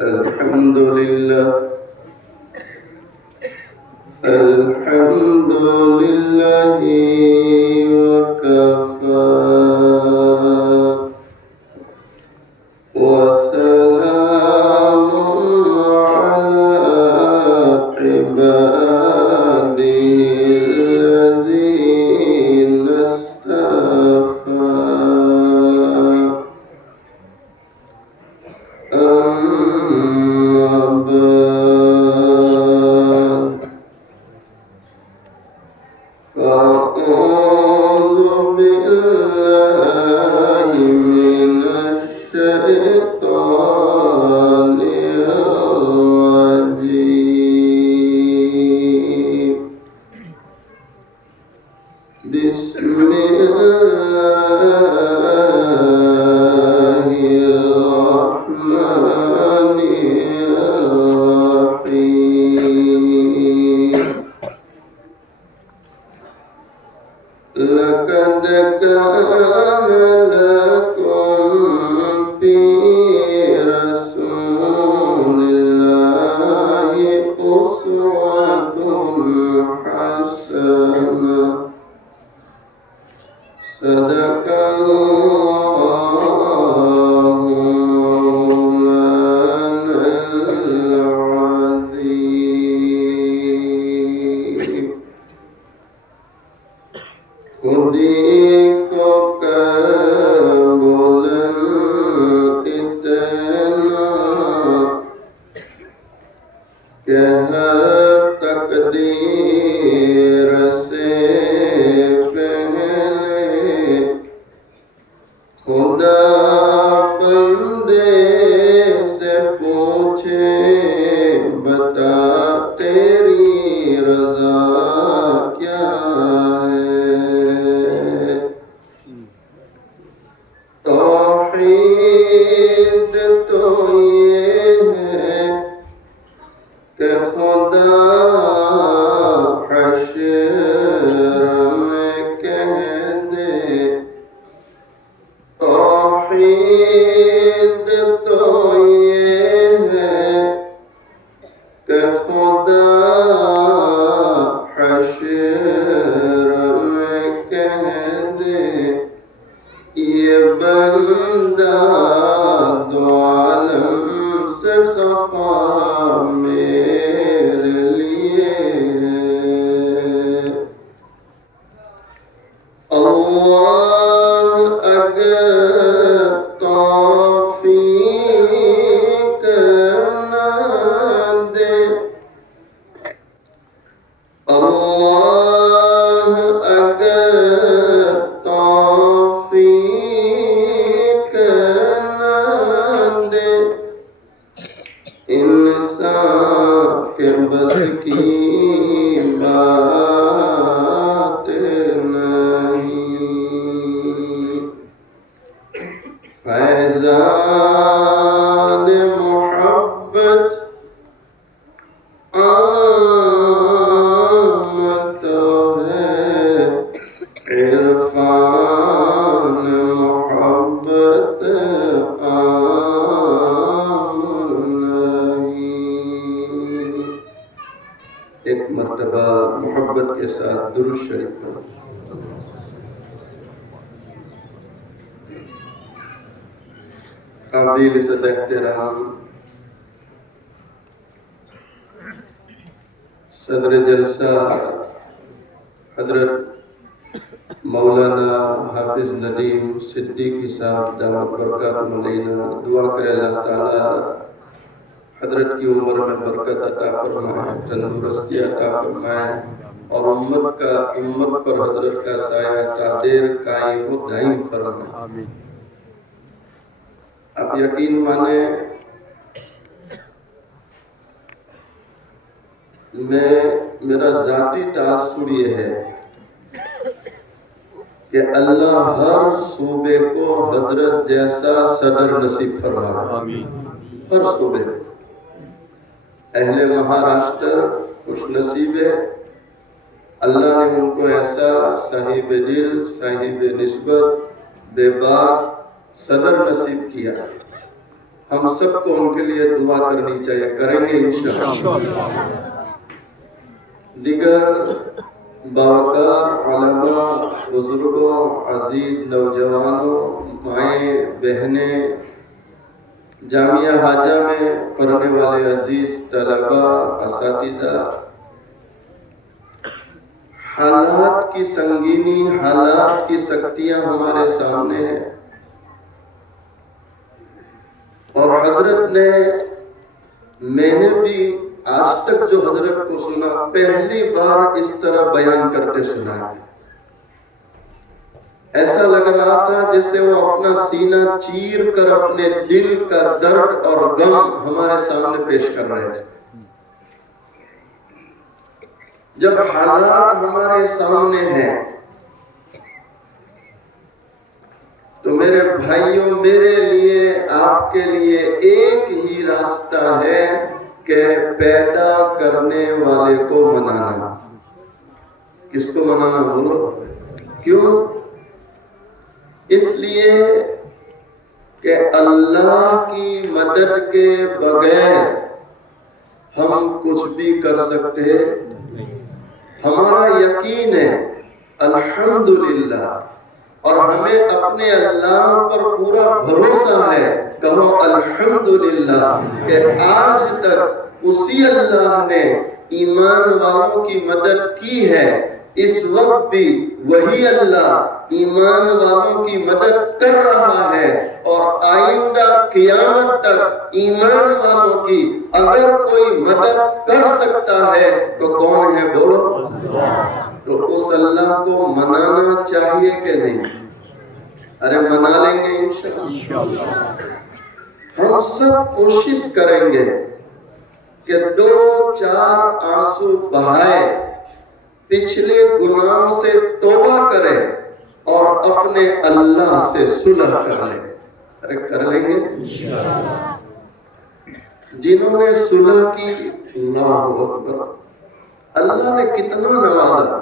الحمد لله الحمد لله وكفى وسلام على عباده الذين اصطفى أما بعد فأعوذ بالله من الشيطان الرجيم بسم الله الرحمن الرحيم لقد كان لكم في رسول الله أسوة حسنة صدق الله مولانا العظيم خودی کو کر بلند اتنا کہ ہر تقدیر سے پہلے خدا بندے سے پوچھے بتا تیری رضا کیا ہے توحید تو یہ ہے کہ خدا حشر میں کہہ دے توحید تو یہ ہے کہ خدا حشر میں کہہ دے یہ بندہ دو عالم سے خفا میرے لیے اللہ اگر توفیق نہ دے اللہ اگر توفیق نہ دے انسان کے بس کی بات نہیں فیضان محبت عام تو ہے عرفان محبت عام نہیں ایک مرتبہ محبت کے ساتھ درود شریف پڑھو قابل صد احترام صدر جلسہ حضرت مولانا حافظ ندیم صدیقی صاحب دامت برکاتہ علینا دعا کرے اللہ تعالیٰ حضرت کی عمر میں برکت عطا فرمائے تندرستی عطا فرمائے اور امت پر حضرت کا سایہ قادر قائم و دائم فرمائے آمین آپ یقین مانیں میرا ذاتی تاثر یہ ہے کہ اللہ ہر صوبے کو حضرت جیسا صدر نصیب فرمائے ہر صوبے اہل مہاراشٹر خوش نصیب ہے اللہ نے ان کو ایسا صاحب دل صاحب نسبت بے باک صدر نصیب کیا ہم سب کو ان کے لیے دعا کرنی چاہیے، کریں گے انشاءاللہ۔ دیگر باوقار علماء، بزرگوں، عزیز نوجوانوں، مائیں بہنیں، جامعہ حاجہ میں پڑھنے والے عزیز طلباء، اساتذہ، حالات کی سنگینی، حالات کی سختیاں ہمارے سامنے ہیں، اور حضرت نے، میں نے بھی آج تک جو حضرت کو سنا، پہلی بار اس طرح بیان کرتے سنا ہے۔ ایسا لگ رہا تھا جیسے وہ اپنا سینہ چیر کر اپنے دل کا درد اور غم ہمارے سامنے پیش کر رہے تھے۔ جب حالات ہمارے سامنے ہیں تو میرے بھائیوں، میرے لیے، آپ کے لیے ایک ہی راستہ ہے کہ پیدا کرنے والے کو منانا۔ کس کو منانا بولو؟ کیوں؟ اس لیے کہ اللہ کی مدد کے بغیر ہم کچھ بھی کر سکتے۔ ہمارا یقین ہے الحمدللہ، اور ہمیں اپنے اللہ پر پورا بھروسہ ہے، کہو الحمدللہ، کہ آج تک اسی اللہ نے ایمان والوں کی مدد کی ہے، اس وقت بھی وہی اللہ ایمان والوں کی مدد کر رہا ہے، اور آئندہ قیامت تک ایمان والوں کی اگر کوئی مدد کر سکتا ہے تو کون ہے بولو؟ تو اس اللہ کو منانا چاہیے کہ نہیں؟ ارے منا لیں گے انشاءاللہ۔ ہم سب کوشش کریں گے کہ 2-4 آنسو بہائے، پچھلے گناہوں سے توبہ کرے اور اپنے اللہ سے صلح کر لیں۔ ارے کر لیں گے انشاءاللہ۔ جنہوں نے صلح کی، اللہ اکبر، اللہ نے کتنا نوازا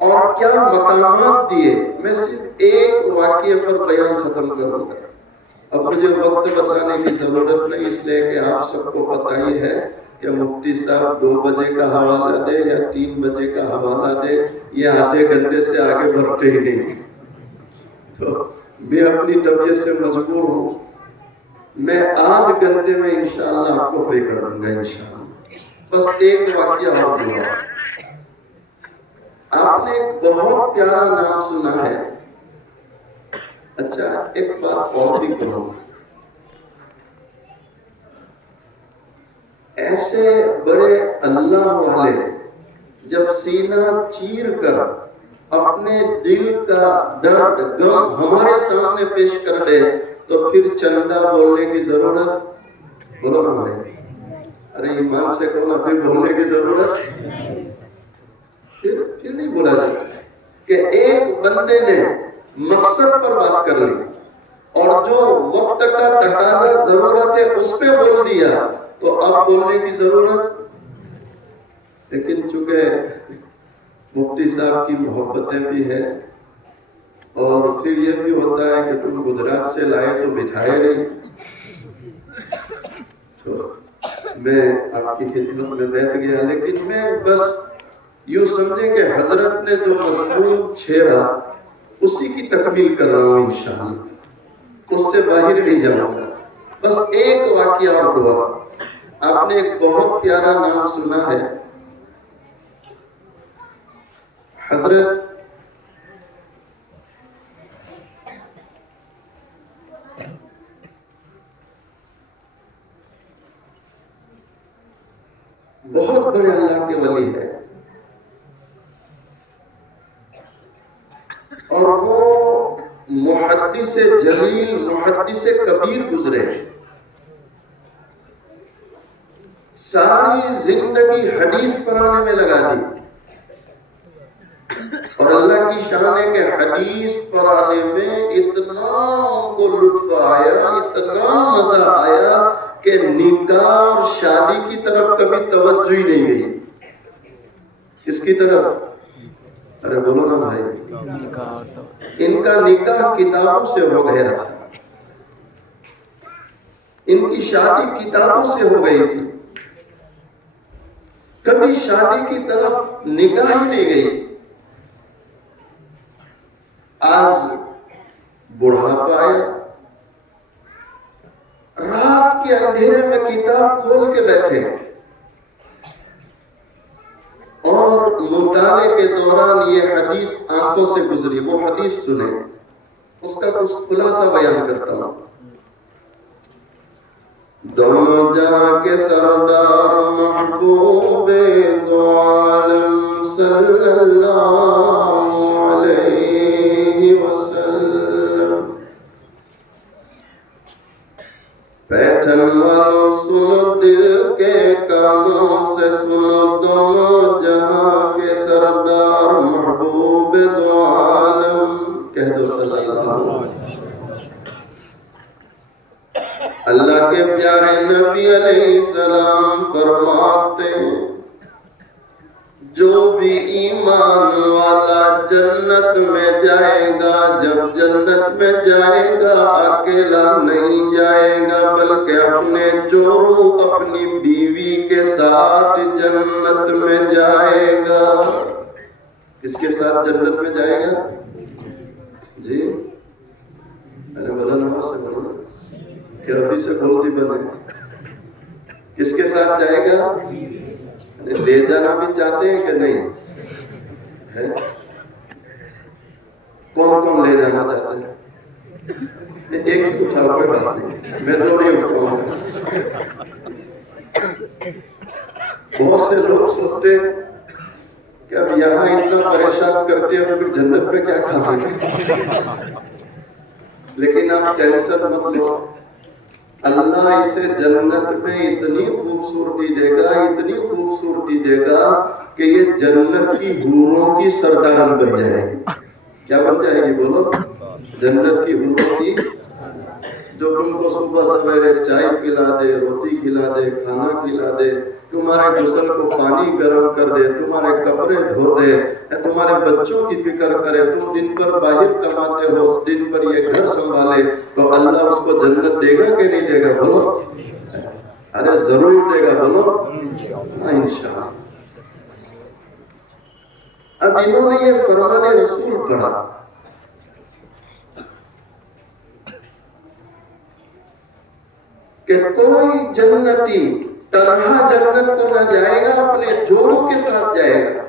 اور کیا مقامات دیے۔ میں صرف ایک واقعے پر بیان ختم کروں گا، اب مجھے وقت بتانے کی ضرورت نہیں، اس لیے کہ آپ سب کو پتہ ہی ہے کہ مفتی صاحب 2 بجے کا حوالہ دے یا 3 بجے کا حوالہ دے، یہ آدھے گھنٹے سے آگے بڑھتے ہی نہیں۔ تو میں اپنی طبیعت سے مجبور ہوں، میں 8 گھنٹے میں انشاءاللہ آپ کو پے کر دوں گا انشاءاللہ۔ بس ایک واقعہ اور ہوا۔ آپ نے ایک بہت پیارا نام سنا ہے، اچھا ایک بات اور بھی کہوں، ایسے بڑے اللہ والے جب سینہ چیر کر اپنے دل کا درد غم ہمارے سامنے پیش کر دے تو پھر چندہ بولنے کی ضرورت؟ بولو نا بھائی، ارے ایمان سے کہو نا، پھر بولنے کی ضرورت؟ پھر نہیں بولا جاتا کہ ایک بندے نے مقصد پر بات کر لی اور جو وقت کا تقاضا ضرورت ہے اس پہ بول دیا تو اب بولنے کی ضرورت۔ لیکن چونکہ مفتی صاحب کی محبتیں بھی ہیں اور پھر یہ بھی ہوتا ہے کہ تم گجرات سے لائے تو بٹھائے نہیں، تو میں آپ کی خدمت میں بیٹھ گیا۔ لیکن میں بس یوں سمجھیں کہ حضرت نے جو مضمون چھیڑا اسی کی تکمیل کر رہا ہوں انشاءاللہ، اس سے باہر نہیں جاؤں گا۔ بس ایک واقعہ اور ہوا۔ آپ نے ایک بہت پیارا نام سنا ہے، حضرت بہت بڑے اللہ کے ولی ہے، اور وہ محدث جلیل، محدث کبیر گزرے، ساری زندگی حدیث پڑھانے میں لگا دی، اور اللہ کی شان ہے کہ حدیث پڑھانے میں اتنا ان کو لطف آیا، اتنا مزہ آیا کہ نکاح اور شادی کی طرف کبھی توجہ ہی نہیں گئی۔ کس کی طرف؟ ارے بولو نا بھائی، ان کا نکاح کتابوں سے ہو گیا تھا، ان کی شادی کتابوں سے ہو گئی تھی، کبھی شادی کی طرف نگاہ ہی نہیں گئی۔ آج بڑھاپا آیا، رات کے اندھیرے میں کتاب کھول کے بیٹھے اور مطالعے کے دوران یہ حدیث آنکھوں سے گزری، وہ حدیث سنے، اس کا کچھ خلاصہ بیان کرتا ہوں۔ دونوں جہاں کے سردار محبوب دو عالم صلی اللہ علیہ وسلم، بیٹھن والوں سنو دل کے کانوں سے سنو، دونوں جہاں کے سردار محبوب دو عالم، کہہ دو صلی اللہ علیہ وسلم۔ اللہ کے پیارے نبی علیہ السلام فرماتے ہیں جو بھی ایمان والا جنت میں جائے گا، جب جنت میں جائے گا اکیلا نہیں جائے گا بلکہ اپنے جورو اپنی بیوی کے ساتھ جنت میں جائے گا۔ کس کے ساتھ جنت میں جائے گا؟ جی میں نے بولا نماز سے بولا کہ ابھی سے بولتی بنے، کس کے ساتھ جائے گا؟ لے جانا بھی چاہتے ہیں کہ نہیں ہے؟ کون کون لے جانا چاہتے ہیں؟ ایک ہی اٹھاؤ، کوئی بات نہیں، میں دو نہیں اٹھاؤں گا۔ بہت سے لوگ سوچتے کہ اب یہاں اتنا پریشان کرتے ہیں تو پھر جنت میں کیا کھا گے؟ لیکن آپ ٹینشن مت لو، اللہ اسے جنت میں اتنی خوبصورتی دے گا، اتنی خوبصورتی دے گا کہ یہ جنت کی حوروں کی سردار بن جائے گی۔ کیا بن جائے گی بولو؟ جنت کی حوروں کی، جو تم کو صبح سویرے چائے پلا دے، روٹی کھلا دے، کھانا کھلا دے، تمہارے غسل کو پانی گرم کر دے، تمہارے کپڑے دھو دے، تمہارے بچوں کی فکر کرے، تم دن پر باہر کماتے ہو، دن پر یہ گھر سنبھالے، تو اللہ اس کو جنت دے گا کہ نہیں دے گا بولو؟ ارے ضرور دے گا بولو؟ ہاں انشاءاللہ۔ اب انہوں نے یہ فرمان رسول پڑھا کہ کوئی جنتی تنہا جنت کو نہ جائے گا، اپنے جوڑوں کے ساتھ جائے گا۔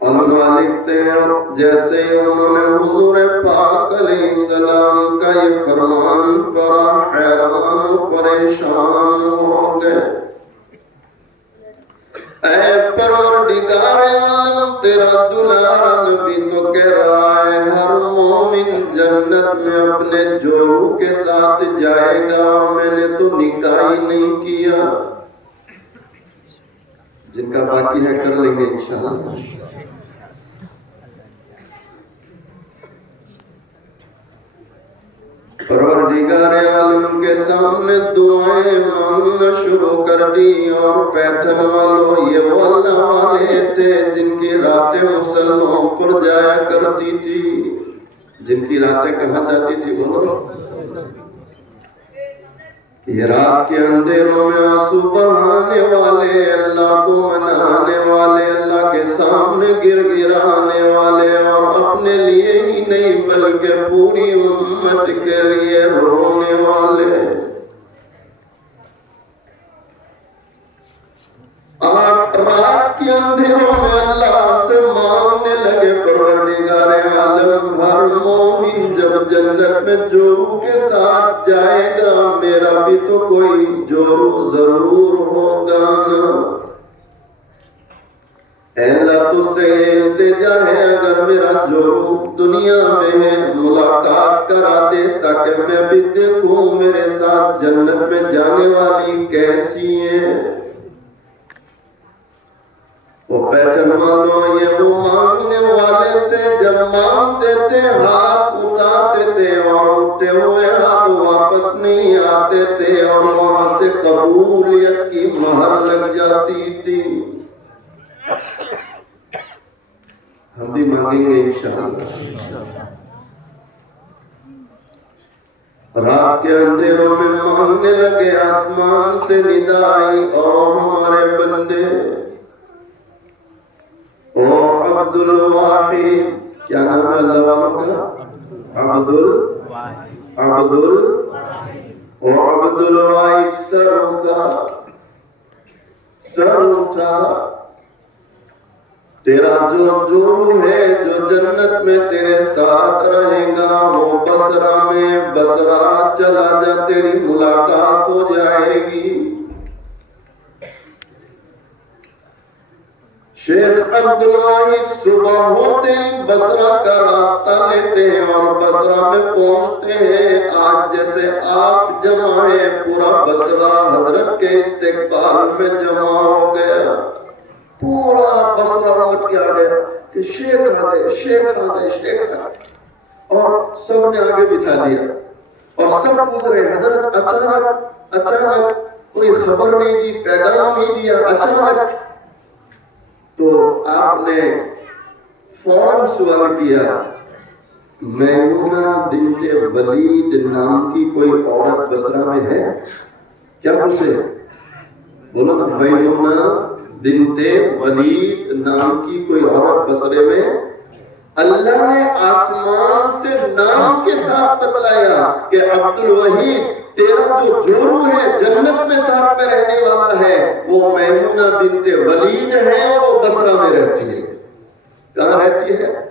علماء لکھتے ہیں جیسے انہوں نے حضور پاک علیہ السلام کا یہ فرمان پڑھا، حیران و پریشان ہو گئے۔ اے پروردگار عالم، تیرا دلارا نبی تو کہہ رہا ہے ہر مومن جنت میں اپنے جوڑوں کے ساتھ جائے گا، میں نے تو نکاح ہی نہیں کیا۔ جن کا باقی ہے کر لیں گے انشاءاللہ۔ پروردگار عالم کے سامنے دعائیں مانگنا شروع کر دی، اور بیٹھن والوں یہ وہ اللہ والے تھے جن کی راتیں مسلموں پر جایا کرتی تھی۔ جن کی راتیں کہاں جاتی تھی بولو؟ یہ رات کے اندھیروں میں آنسو بہانے والے، اللہ کو منانے والے، اللہ کے سامنے گر گرانے والے، اور اپنے لیے ہی نہیں بلکہ پوری امت کے لیے رونے والے۔ رات کے اندھیروں میں اللہ سے مانگنے لگے، پروردگار عالم ہر مومن جب جنت میں جورو کے ساتھ جائے گا، میرا بھی تو کوئی جورو ضرور ہوگا نا۔ اے اللہ تجھ سے التجا ہے، اگر میرا جورو دنیا میں ہے ملاقات کرا دے تاکہ میں بھی دیکھوں میرے ساتھ جنت میں جانے والی کیسی ہے۔ وہ بیٹھن والوں یہ وہ مانگنے والے تھے، جب مانگتے تھے ہاتھ اٹھاتے تھے اور اٹھے ہوئے ہاتھ واپس نہیں آتے تھے، اور وہاں سے قبولیت کی مہر لگ جاتی تھی۔ ہم بھی مانگیں گے انشاءاللہ۔ رات کے اندھیروں میں مانگنے لگے، آسمان سے ندا آئی، او ہمارے بندے، او عبد الواحد، کیا نام ہے اللہ والوں کا؟ عبد او عبد الواحد، سر اٹھا، تیرا جو جورو ہے جو جنت میں تیرے ساتھ رہے گا وہ بصرہ میں بصرہ چلا جا، تیری ملاقات ہو جائے گی۔ شیخ عبدالواحد صبح ہوتے ہی بصرہ کا راستہ لیتے ہیں اور بصرہ میں پہنچتے ہیں۔ آج جیسے آپ جمع ہے، پورا بصرہ حضرت کے استقبال میں جمع ہو گیا، پورا بصرہ اٹھ کے آ گیا کہ شیخ آ گئے، شیخ آ گئے، شیخ آ گئے، اور سب نے آگے بٹھا لیا اور سب پوچھ رہے حضرت اچانک کوئی خبر نہیں دی، پیغام نہیں دیا، اچانک۔ تو آپ نے فوراً سوال کیا، میمونہ بنت ولید نام کی کوئی عورت بصرہ میں ہے؟ کیا پوچھے؟ بولو نا، میمونہ بنت ولید نام کی کوئی عورت بصرے میں؟ اللہ نے آسمان سے نام کے ساتھ بتلایا کہ عبدالوحید تیرا جو جورو ہے جنت میں ساتھ میں رہنے والا ہے وہ میمونہ بنت ولید ہے اور وہ بصرہ میں رہتی ہے۔ کہاں رہتی ہے؟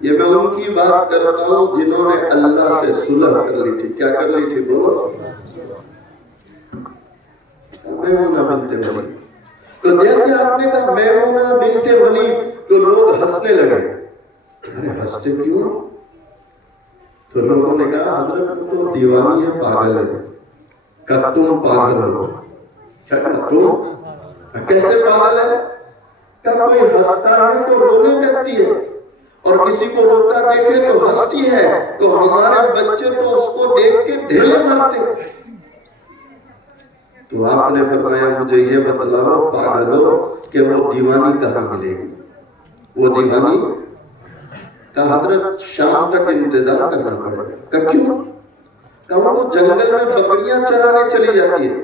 یہ میں ان کی بات کرتا ہوں جنہوں نے اللہ سے صلح کر لی تھی۔ کیا کر لی تھی؟ بولو، میمونہ بنت ولید۔ تو جیسے آپ نے کہا میمونہ بنت ولید تو لوگ ہنسنے لگے۔ ہنستے کیوں؟ تو لوگوں نے کہا حضرت تو دیوانی ہے، پاگل ہے، کہ تم پاگل ہو۔ کیا کہا تم؟ کیسے پاگل ہے؟ کہ کوئی ہنستا ہے تو رونے لگتی ہے اور کسی کو روتا دیکھے تو ہنستی ہے، تو ہمارے بچے تو اس کو دیکھ کے ڈھیلے مارتے۔ تو آپ نے فرمایا مجھے یہ بتلاؤ پاگلو کہ وہ دیوانی کہاں ملے گی؟ وہ دیوانی کہ حضرت شام تک انتظار کرنا پڑے گا۔ کہ کیوں؟ کہ وہ تو جنگل میں بکریاں چرانے چلی جاتی ہے،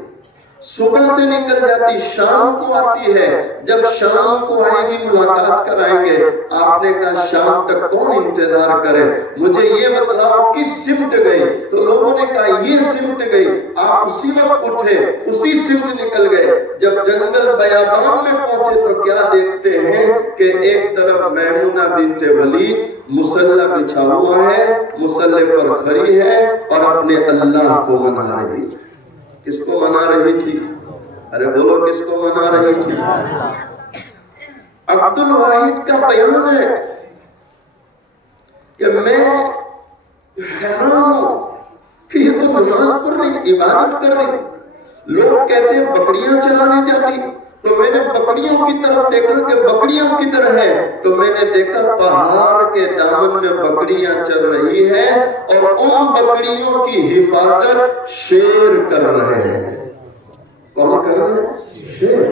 صبح سے نکل جاتی، شام کو آتی ہے، جب شام کو آئے گی ملاقات کرائیں گے۔ آپ نے کہا شام تک کون انتظار کرے، مجھے یہ بتلاؤ کس سمت گئی؟ تو لوگوں نے کہا یہ سمت گئی۔ آپ اسی وقت اٹھے، اسی سمت نکل گئے۔ جب جنگل بیابان میں پہنچے تو کیا دیکھتے ہیں کہ ایک طرف میمونہ بنت ولید مصلی بچھا ہوا ہے، مصلی پر کھڑی ہے اور اپنے اللہ کو منا رہی ہے۔ کس کو منا رہی تھی؟ ارے بولو، کس کو منا رہی تھی؟ عبدالواحد کا بیان ہے کہ میں حیران ہوں کہ یہ تو نماز پڑھ رہی، عبادت کر رہی، لوگ کہتے ہیں بکریاں چلانے جاتی، تو میں نے بکریوں کی طرف دیکھا کہ بکریوں کی طرح ہے، تو میں نے دیکھا پہاڑ کے دامن میں بکریاں چل رہی ہے اور ان بکریوں کی حفاظت شیر کر رہے ہیں۔ کون کر رہے ہیں؟ شیر۔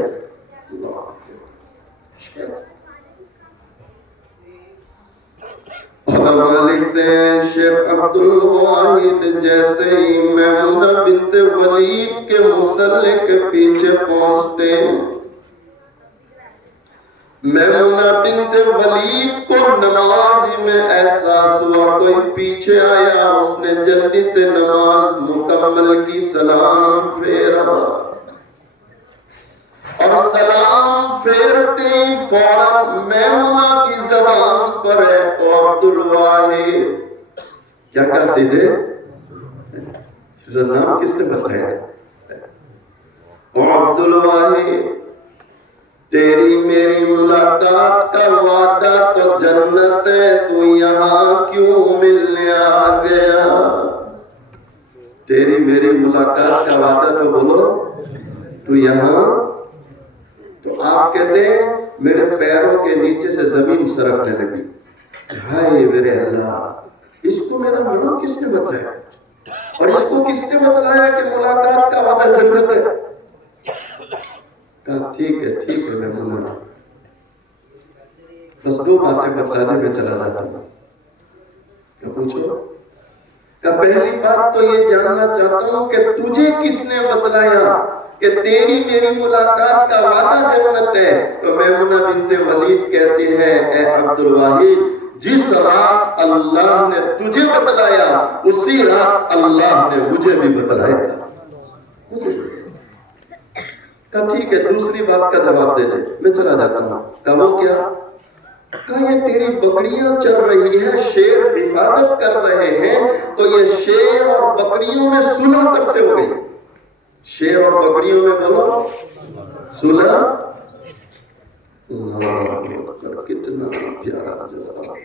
علماء لکھتے ہیں شیخ عبدالواحد جیسے ہی میمونہ بنت ولید کے مصلی کے پیچھے پہنچتے، میمونہ بنت ولید کو نماز میں احساس ہوا کوئی پیچھے آیا، اس نے جلدی سے نماز مکمل کی، سلام پھیرا اور سلام پھیرتے ہی فوراً میمونہ کی زبان پر ہے او عبدالواحد۔ کیا کہا سیدھے؟ نام کس نے بتایا؟ او عبدالواحد تیری میری ملاقات کا وعدہ تو جنت ہے، تو یہاں کیوں ملنے آ گیا؟ تیری میری ملاقات کا وعدہ تو بولو، تو یہاں۔ تو آپ کہتے ہیں میرے پیروں کے نیچے سے زمین سرکنے لگی، ہائے میرے اللہ، اس کو میرا نام کس نے بتلایا اور اس کو کس نے بتلایا کہ ملاقات کا وعدہ جنت ہے؟ کہا ٹھیک ہے میمونہ، بس دو باتیں بتلانے میں چلا جاتا ہوں۔ کیا پوچھو؟ کہ پہلی بات تو یہ جاننا چاہتا ہوں کہ تجھے کس نے بتلایا کہ تیری میری ملاقات کا وعدہ جنت ہے؟ تو میمونہ بنت ولید کہتی ہے اے عبد الواحد جس رات اللہ نے تجھے بتلایا اسی رات اللہ نے مجھے بھی بتلایا تھا۔ کہا ٹھیک ہے دوسری بات کا جواب دے دے، میں چلا جاتا ہوں۔ کہا وہ کیا؟ کہا یہ تیری بکریاں چل رہی ہیں، شیر حفاظت کر رہے ہیں، تو یہ شیر اور بکریوں میں صلح کب سے ہو گئی؟ شیر اور بکریوں میں بولو صلح۔ اللہ اکبر، کتنا پیارا جواب۔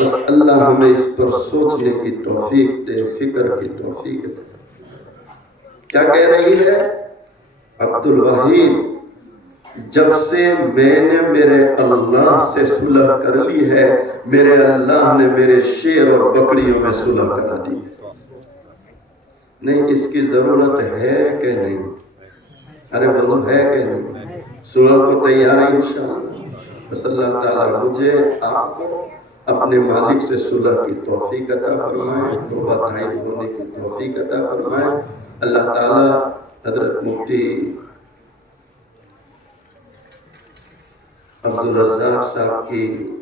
بس اللہ ہمیں اس پر سوچنے کی توفیق دے، فکر کی توفیق دے۔ کیا کہہ رہی ہے عبد الواحد؟ جب سے میں نے میرے اللہ سے صلح کر لی ہے، میرے اللہ نے میرے شیر اور بکریوں میں صلح کرا دی ہے۔ نہیں اس کی ضرورت ہے کہ نہیں؟ ارے بولو ہے کہ نہیں؟ صلح کو تیار ہے انشاءاللہ۔ بس اللہ تعالیٰ مجھے آپ کو اپنے مالک سے صلح کی توفیق عطا فرمائے، توبہ طائب ہونے کی توفیق عطا فرمائے۔ اللہ تعالیٰ حضرت مفتی عبدالرزاق صاحب کی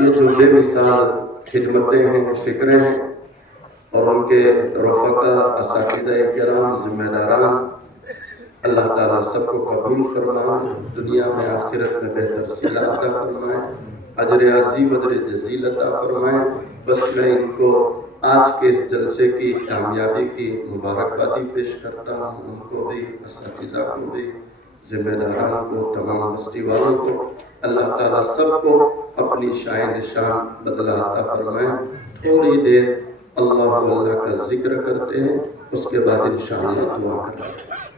یہ جو بے مثال خدمتیں ہیں، فکریں ہیں، اور ان کے رفقا، اساتذہ کرام، ذمہ داران، اللہ تعالیٰ سب کو قبول فرمائے، دنیا میں آخرت میں بہتر صلہ عطا فرمائے، اجر عظیم اجر جزیل عطا فرمائے۔ بس میں ان کو آج کے اس جلسے کی کامیابی کی مبارکبادی پیش کرتا ہوں، ان کو بھی، اساتذہ کو بھی، ذمہ داران کو، تمام بستی والوں کو، اللہ تعالیٰ سب کو اپنی شان نشان بدلہ عطا فرمائے۔ تھوڑی دیر اللہ کا ذکر کرتے ہیں، اس کے بعد انشاءاللہ دعا کرتے ہیں۔